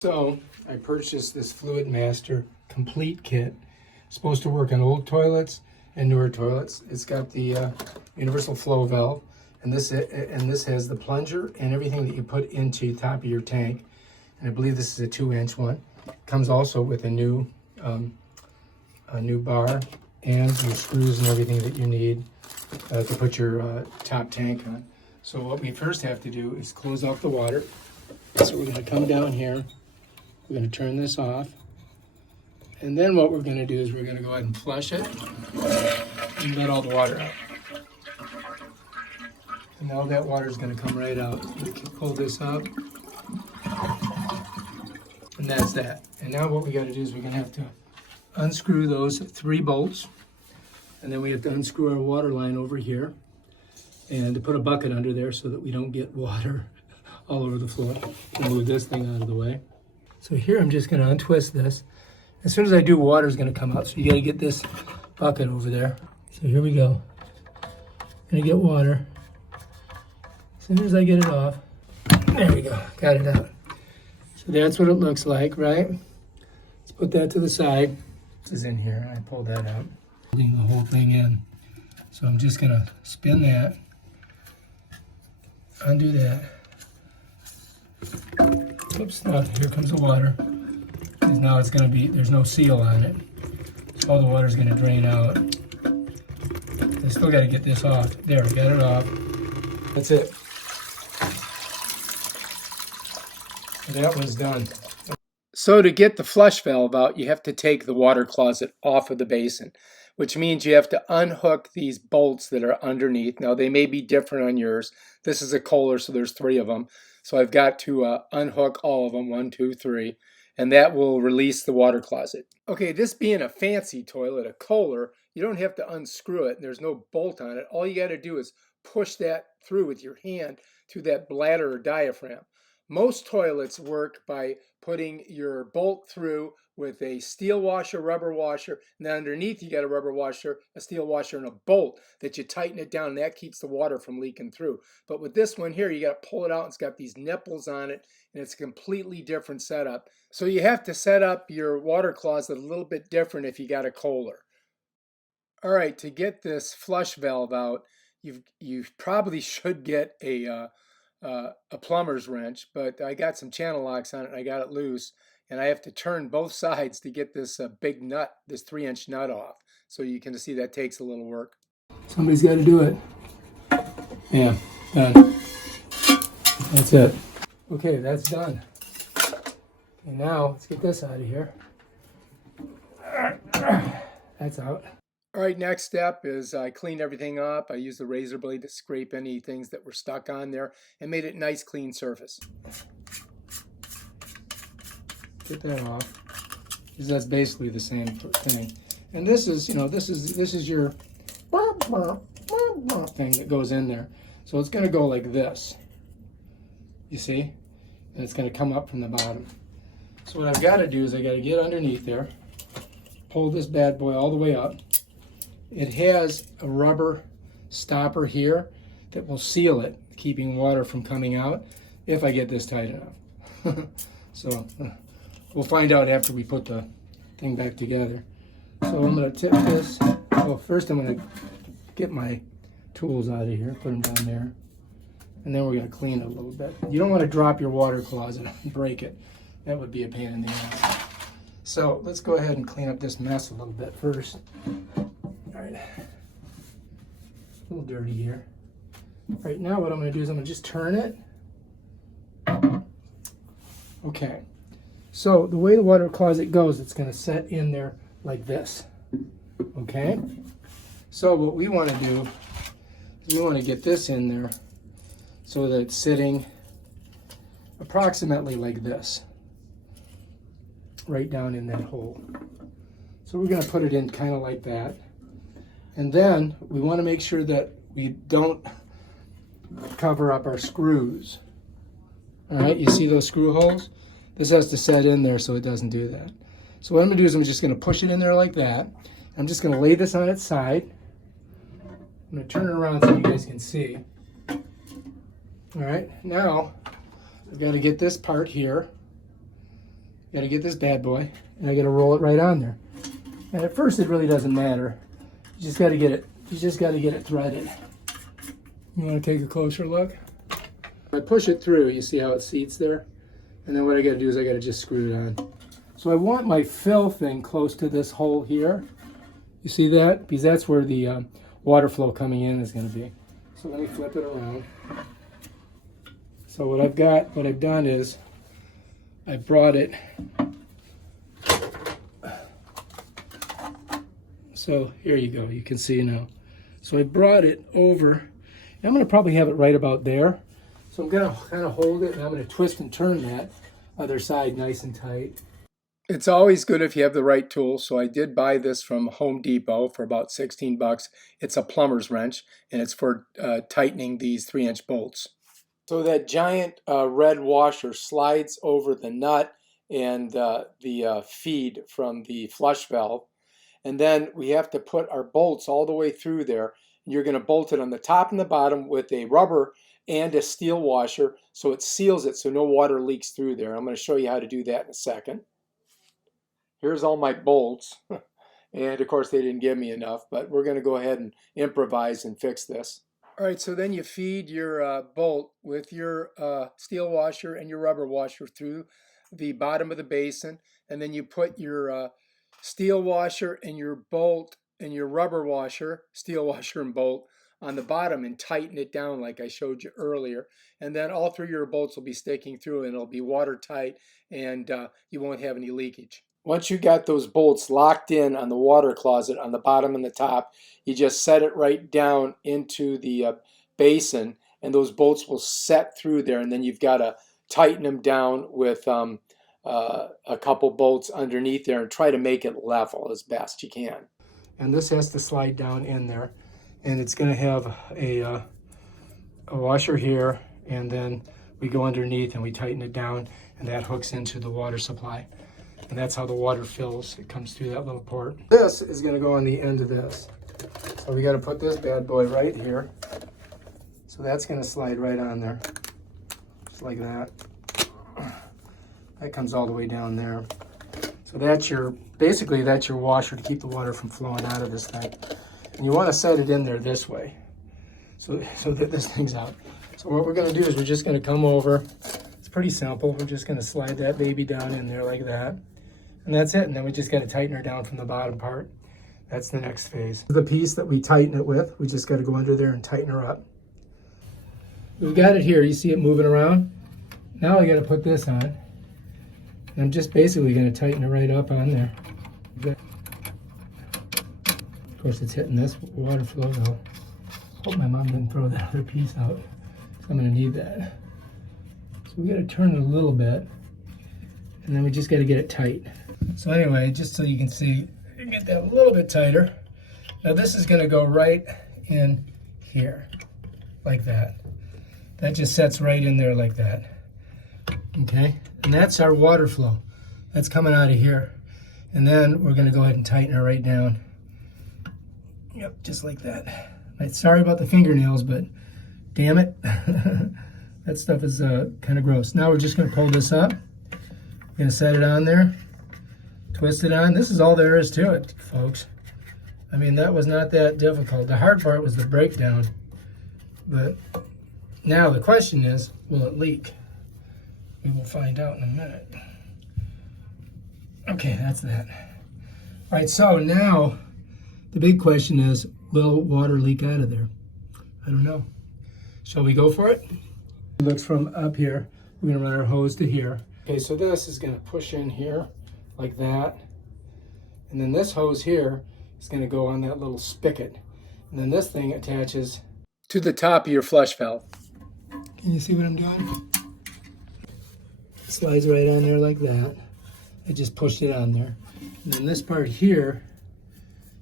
So I purchased this Fluidmaster complete kit. It's supposed to work on old toilets and newer toilets. It's got the universal flow valve, and this has the plunger and everything that you put into the top of your tank. And I believe this is a 2-inch one. Comes also with a new bar and your screws and everything that you need to put your top tank on. So what we first have to do is close off the water. So we're going to come down here. We're going to turn this off. And then what we're going to do is we're going to go ahead and flush it and let all the water out. And now that water is going to come right out. We can pull this up. And that's that. And now what we got to do is we're going to have to unscrew those 3 bolts. And then we have to unscrew our water line over here. And to put a bucket under there so that we don't get water all over the floor. We'll move this thing out of the way. So here I'm just going to untwist this. As soon as I do, water is going to come out. So you got to get this bucket over there. So here we go. Going to get water. As soon as I get it off, there we go. Got it out. So that's what it looks like, right? Let's put that to the side. This is in here. I pulled that out. Putting the whole thing in. So I'm just going to spin that. Undo that. Oops, now here comes the water. Because now it's going to be, there's no seal on it. So all the water is going to drain out. I still got to get this off. There, I got it off. That's it. So that one's done. So to get the flush valve out, you have to take the water closet off of the basin, which means you have to unhook these bolts that are underneath. Now they may be different on yours. This is a Kohler, so there's 3 of them. So I've got to unhook all of them, 1, 2, 3, and that will release the water closet. Okay, this being a fancy toilet, a Kohler, you don't have to unscrew it. There's no bolt on it. All you got to do is push that through with your hand to that bladder or diaphragm. Most toilets work by putting your bolt through with a steel washer, rubber washer, and then underneath you got a rubber washer, a steel washer, and a bolt that you tighten it down, and that keeps the water from leaking through. But with this one here, you got to pull it out. It's got these nipples on it, and it's a completely different setup. So you have to set up your water closet a little bit different if you got a Kohler. All right, to get this flush valve out, you probably should get a plumber's wrench, but I got some channel locks on it and I got it loose, and I have to turn both sides to get this big nut, this 3-inch nut off. So you can see that takes a little work. Somebody's got to do it. Yeah, done. That's it. Okay, that's done. And now let's get this out of here. That's out. All right, next step is I cleaned everything up. I used the razor blade to scrape any things that were stuck on there and made it a nice clean surface. Get that off, because that's basically the same thing. And this is, this is your thing that goes in there. So it's going to go like this. You see? And it's going to come up from the bottom. So what I've got to do is I got to get underneath there, pull this bad boy all the way up. It has a rubber stopper here that will seal it, keeping water from coming out if I get this tight enough. So we'll find out after we put the thing back together. So I'm going to tip this. Well, first I'm going to get my tools out of here, put them down there, and then we're going to clean it a little bit. You don't want to drop your water closet and break it. That would be a pain in the ass. So let's go ahead and clean up this mess a little bit first. All right, a little dirty here. Right now what I'm going to do is I'm going to just turn it. Okay, so the way the water closet goes, it's going to set in there like this. Okay, so what we want to do is we want to get this in there so that it's sitting approximately like this, right down in that hole. So we're going to put it in kind of like that. And then we want to make sure that we don't cover up our screws. All right, you see those screw holes? This has to set in there so it doesn't do that. So what I'm going to do is I'm just going to push it in there like that. I'm just going to lay this on its side. I'm going to turn it around so you guys can see. All right, now I've got to get this part here Got to get this bad boy, and I got to roll it right on there. And at first, it really doesn't matter. You just got to get it. You just got to get it threaded. You want to take a closer look? I push it through. You see how it seats there? And then what I got to do is I got to just screw it on. So I want my fill thing close to this hole here. You see that? Because that's where the water flow coming in is going to be. So let me flip it around. So what I've done is I brought it. So here you go. You can see now. So I brought it over. I'm going to probably have it right about there. So I'm going to kind of hold it, and I'm going to twist and turn that other side nice and tight. It's always good if you have the right tool. So I did buy this from Home Depot for about 16 bucks. It's a plumber's wrench, and it's for tightening these 3-inch bolts. So that giant red washer slides over the nut and the feed from the flush valve. And then we have to put our bolts all the way through there. And you're going to bolt it on the top and the bottom with a rubber and a steel washer so it seals it so no water leaks through there. I'm going to show you how to do that in a second. Here's all my bolts. And of course they didn't give me enough, but we're going to go ahead and improvise and fix this. All right, so then you feed your bolt with your steel washer and your rubber washer through the bottom of the basin, and then you put your steel washer and your bolt and your rubber washer, steel washer and bolt, on the bottom and tighten it down like I showed you earlier. And then all three of your bolts will be sticking through and it'll be watertight and you won't have any leakage. Once you got those bolts locked in on the water closet on the bottom and the top, you just set it right down into the basin and those bolts will set through there, and then you've got to tighten them down with a couple bolts underneath there and try to make it level as best you can. And this has to slide down in there, and it's going to have a washer here, and then we go underneath and we tighten it down, and that hooks into the water supply. And that's how the water fills. It comes through that little port. This is going to go on the end of this. So we got to put this bad boy right here. So that's going to slide right on there, just like that. That comes all the way down there. So that's basically that's your washer to keep the water from flowing out of this thing. And you want to set it in there this way, so that this thing's out. So what we're going to do is we're just going to come over. It's pretty simple. We're just going to slide that baby down in there like that. And that's it. And then we just got to tighten her down from the bottom part. That's the next phase. The piece that we tighten it with, we just got to go under there and tighten her up. We've got it here. You see it moving around? Now I got to put this on. And I'm just basically going to tighten it right up on there. Of course, it's hitting this water flow though. Hope my mom didn't throw that other piece out. I'm going to need that. So we got to turn it a little bit. And then we just got to get it tight. So anyway, just so you can see, you get that a little bit tighter. Now this is going to go right in here, like that. That just sets right in there like that. Okay, and that's our water flow. That's coming out of here. And then we're going to go ahead and tighten it right down. Yep, just like that. Right, sorry about the fingernails, but damn it. That stuff is kind of gross. Now we're just going to pull this up. We're going to set it on there. Twist it on. This is all there is to it, folks. I mean, that was not that difficult. The hard part was the breakdown. But now the question is, will it leak? We will find out in a minute. Okay, that's that. All right, so now the big question is, will water leak out of there? I don't know. Shall we go for it? It looks from up here. We're going to run our hose to here. Okay, so this is going to push in here like that. And then this hose here is going to go on that little spigot. And then this thing attaches to the top of your flush valve. Can you see what I'm doing? It slides right on there like that. I just pushed it on there. And then this part here,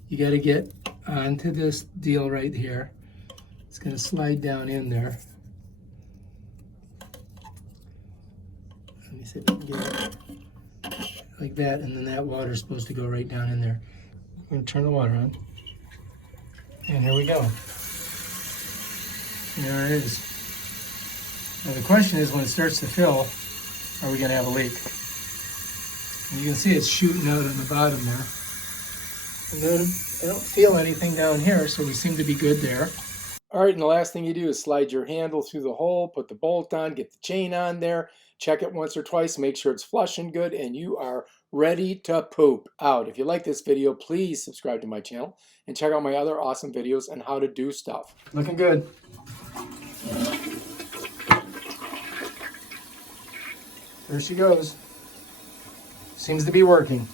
you got to get onto this deal right here. It's going to slide down in there. Let me see if I can get it. Like that, and then that water is supposed to go right down in there. I'm going to turn the water on. And here we go. There it is. Now the question is, when it starts to fill, are we going to have a leak? And you can see it's shooting out on the bottom there. And then I don't feel anything down here, so we seem to be good there. All right, and the last thing you do is slide your handle through the hole, put the bolt on, get the chain on there, check it once or twice, make sure it's flush and good, and you are ready to poop out. If you like this video, please subscribe to my channel and check out my other awesome videos on how to do stuff. Looking good. There she goes. Seems to be working.